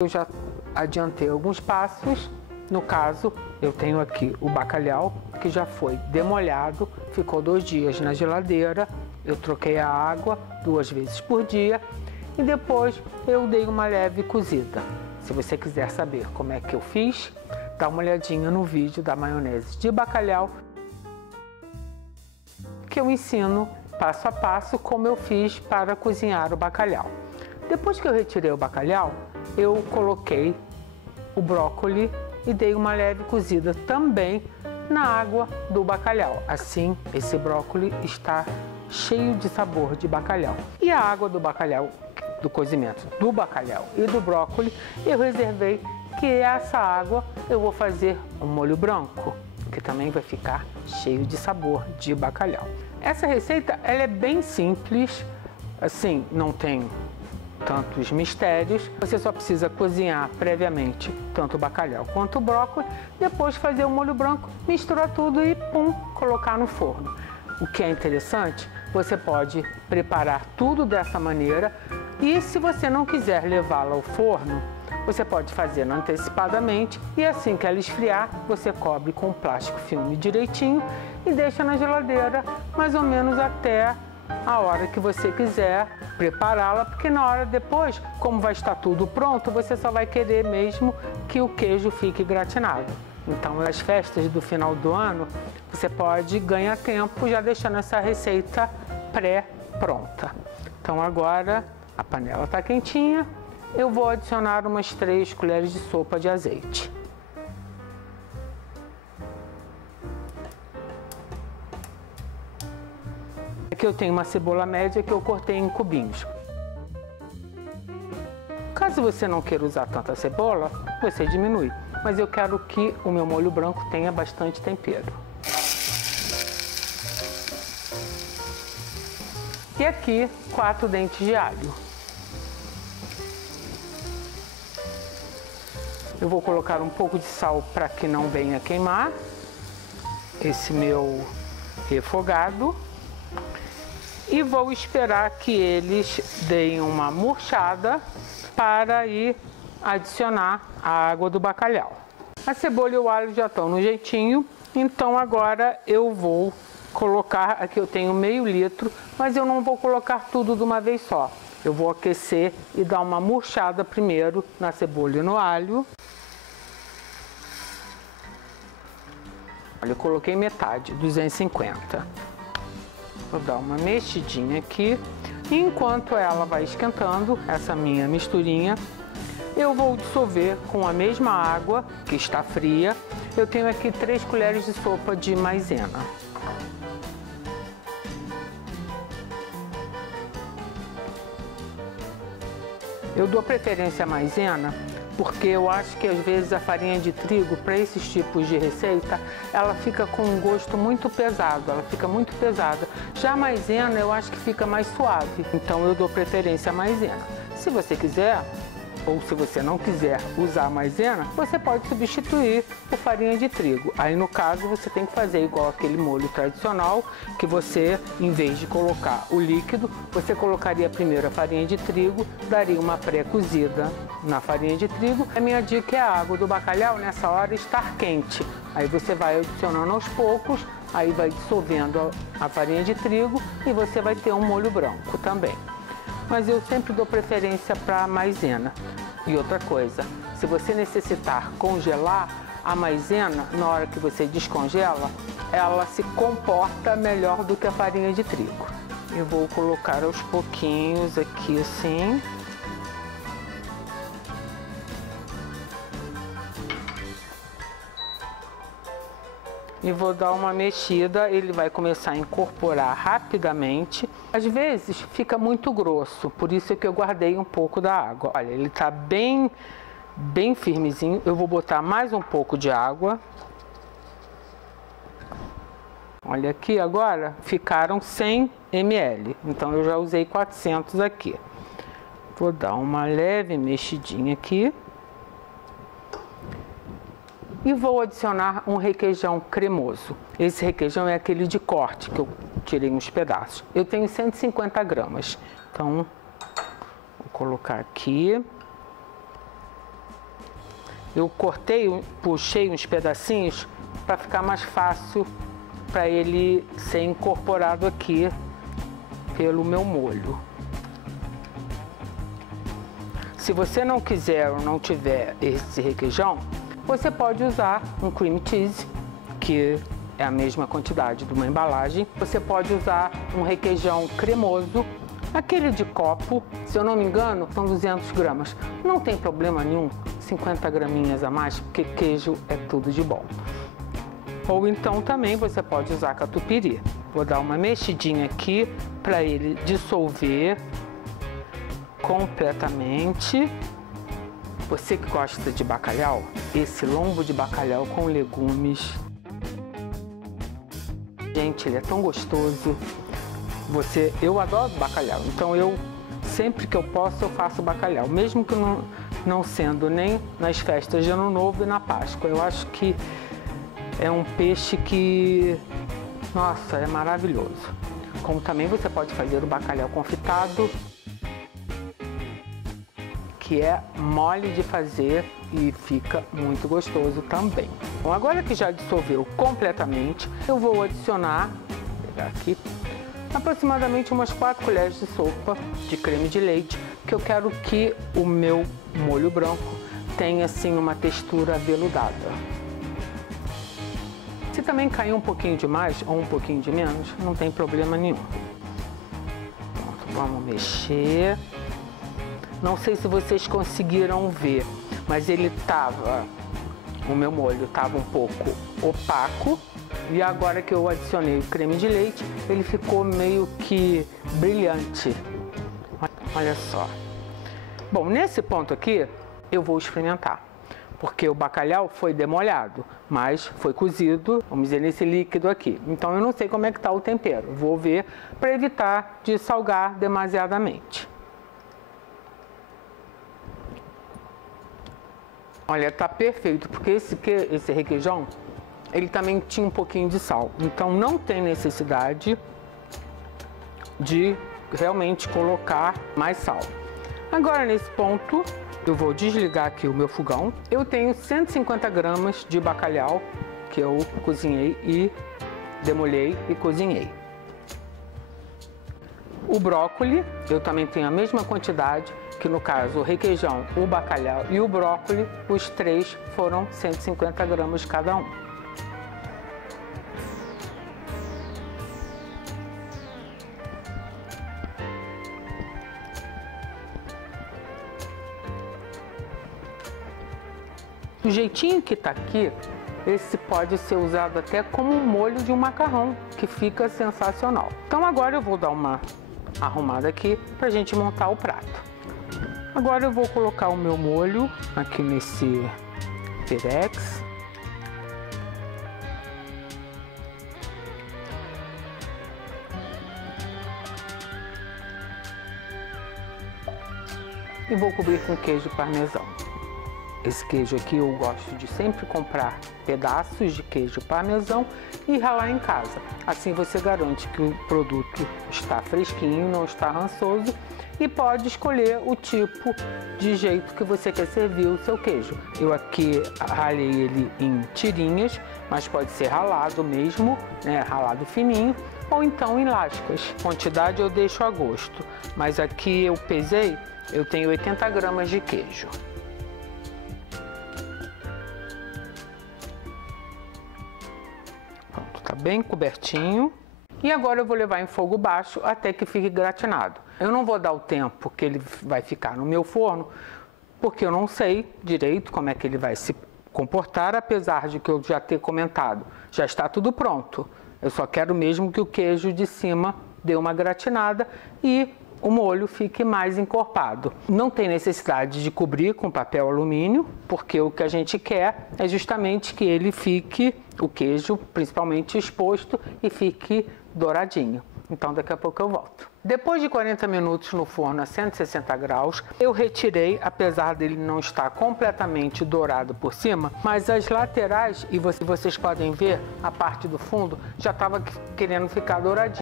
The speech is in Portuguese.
Eu já adiantei alguns passos. No caso, eu tenho aqui o bacalhau que já foi demolhado, ficou 2 dias na geladeira. Eu troquei a água 2 vezes por dia e depois eu dei uma leve cozida. Se você quiser saber como é que eu fiz, dá uma olhadinha no vídeo da maionese de bacalhau, que eu ensino passo a passo como eu fiz para cozinhar o bacalhau. Depois que eu retirei o bacalhau, eu coloquei o brócolis e dei uma leve cozida também na água do bacalhau. Assim, esse brócolis está cheio de sabor de bacalhau. E a água do bacalhau, do cozimento do bacalhau e do brócolis, eu reservei que essa água eu vou fazer um molho branco, que também vai ficar cheio de sabor de bacalhau. Essa receita ela é bem simples, assim, não tem tantos mistérios. Você só precisa cozinhar previamente tanto o bacalhau quanto o brócolis, depois fazer o molho branco, misturar tudo e pum, colocar no forno. O que é interessante, você pode preparar tudo dessa maneira e se você não quiser levá-la ao forno, você pode fazer antecipadamente e assim que ela esfriar, você cobre com plástico filme direitinho e deixa na geladeira mais ou menos até a hora que você quiser prepará-la, porque na hora depois, como vai estar tudo pronto, você só vai querer mesmo que o queijo fique gratinado. Então, nas festas do final do ano, você pode ganhar tempo já deixando essa receita pré-pronta. Então agora a panela está quentinha, eu vou adicionar umas 3 colheres de sopa de azeite. Aqui eu tenho uma cebola média que eu cortei em cubinhos. Caso você não queira usar tanta cebola, você diminui. Mas eu quero que o meu molho branco tenha bastante tempero. E aqui 4 dentes de alho. Eu vou colocar um pouco de sal para que não venha queimar esse meu refogado. E vou esperar que eles deem uma murchada para ir adicionar a água do bacalhau. A cebola e o alho já estão no jeitinho, então agora eu vou colocar, aqui eu tenho meio litro, mas eu não vou colocar tudo de uma vez só. Eu vou aquecer e dar uma murchada primeiro na cebola e no alho. Olha, eu coloquei metade, 250. Vou dar uma mexidinha aqui. Enquanto ela vai esquentando, essa minha misturinha, eu vou dissolver com a mesma água, que está fria. Eu tenho aqui 3 colheres de sopa de maisena. Eu dou preferência à maisena porque eu acho que às vezes a farinha de trigo, para esses tipos de receita, ela fica com um gosto muito pesado, ela fica muito pesada. Já a maisena eu acho que fica mais suave, então eu dou preferência à maisena. Se você quiser, ou se você não quiser usar a maisena, você pode substituir por farinha de trigo. Aí no caso você tem que fazer igual aquele molho tradicional, que você, em vez de colocar o líquido, você colocaria primeiro a farinha de trigo, daria uma pré-cozida na farinha de trigo. A minha dica é a água do bacalhau nessa hora estar quente. Aí você vai adicionando aos poucos, aí vai dissolvendo a farinha de trigo e você vai ter um molho branco também. Mas eu sempre dou preferência para a maisena. E outra coisa, se você necessitar congelar a maisena, na hora que você descongela, ela se comporta melhor do que a farinha de trigo. Eu vou colocar aos pouquinhos aqui assim. E vou dar uma mexida, ele vai começar a incorporar rapidamente. Às vezes fica muito grosso, por isso é que eu guardei um pouco da água. Olha, ele tá bem firmezinho. Eu vou botar mais um pouco de água. Olha aqui agora, ficaram 100 ml, então eu já usei 400 aqui. Vou dar uma leve mexidinha aqui. E vou adicionar um requeijão cremoso. Esse requeijão é aquele de corte, que eu tirei uns pedaços. Eu tenho 150 gramas. Então, vou colocar aqui. eu cortei, puxei uns pedacinhos para ficar mais fácil para ele ser incorporado aqui pelo meu molho. Se você não quiser ou não tiver esse requeijão, você pode usar um cream cheese, que é a mesma quantidade de uma embalagem. Você pode usar um requeijão cremoso, aquele de copo, se eu não me engano, são 200 gramas. Não tem problema nenhum, 50 graminhas a mais, porque queijo é tudo de bom. Ou então também você pode usar catupiry. Vou dar uma mexidinha aqui para ele dissolver completamente. Você que gosta de bacalhau, esse lombo de bacalhau com legumes, gente, ele é tão gostoso. Eu adoro bacalhau, então sempre que eu posso eu faço bacalhau, mesmo que não sendo nem nas festas de Ano Novo e na Páscoa. Eu acho que é um peixe que, nossa, é maravilhoso. Como também você pode fazer o bacalhau confitado, que é mole de fazer e fica muito gostoso também. Bom, agora que já dissolveu completamente, eu vou adicionar, vou pegar aqui, aproximadamente umas 4 colheres de sopa de creme de leite, que eu quero que o meu molho branco tenha assim uma textura aveludada. Se também cair um pouquinho de mais ou um pouquinho de menos, não tem problema nenhum. Pronto, vamos mexer. Não sei se vocês conseguiram ver, mas o meu molho estava um pouco opaco. E agora que eu adicionei o creme de leite, ele ficou meio que brilhante. Olha só. Bom, nesse ponto aqui, eu vou experimentar. Porque o bacalhau foi demolhado, mas foi cozido, vamos dizer, nesse líquido aqui. Então eu não sei como é que está o tempero. Vou ver para evitar de salgar demasiadamente. Olha, tá perfeito, porque esse requeijão, ele também tinha um pouquinho de sal. Então não tem necessidade de realmente colocar mais sal. Agora nesse ponto, eu vou desligar aqui o meu fogão. Eu tenho 150 gramas de bacalhau que eu cozinhei e demolhei e cozinhei. O brócolis, eu também tenho a mesma quantidade, que no caso o requeijão, o bacalhau e o brócolis, os três foram 150 gramas cada um. Do jeitinho que está aqui, esse pode ser usado até como um molho de um macarrão, que fica sensacional. Então agora eu vou dar uma arrumada aqui para a gente montar o prato. Agora eu vou colocar o meu molho aqui nesse pirex. E vou cobrir com queijo parmesão. Esse queijo aqui eu gosto de sempre comprar pedaços de queijo parmesão e ralar em casa. Assim você garante que o produto está fresquinho, não está rançoso, e pode escolher o tipo de jeito que você quer servir o seu queijo. Eu aqui ralei ele em tirinhas, mas pode ser ralado mesmo, né, ralado fininho, ou então em lascas. Quantidade eu deixo a gosto, mas aqui eu pesei, eu tenho 80 gramas de queijo. Pronto, tá bem cobertinho. E agora eu vou levar em fogo baixo até que fique gratinado. Eu não vou dar o tempo que ele vai ficar no meu forno, porque eu não sei direito como é que ele vai se comportar, apesar de que eu já ter comentado. Já está tudo pronto. Eu só quero mesmo que o queijo de cima dê uma gratinada e o molho fique mais encorpado. Não tem necessidade de cobrir com papel alumínio, porque o que a gente quer é justamente que ele fique, o queijo principalmente, exposto e fique douradinho. Então daqui a pouco eu volto. Depois de 40 minutos no forno a 160 graus, eu retirei, apesar dele não estar completamente dourado por cima, mas as laterais, e vocês podem ver, a parte do fundo já estava querendo ficar douradinho.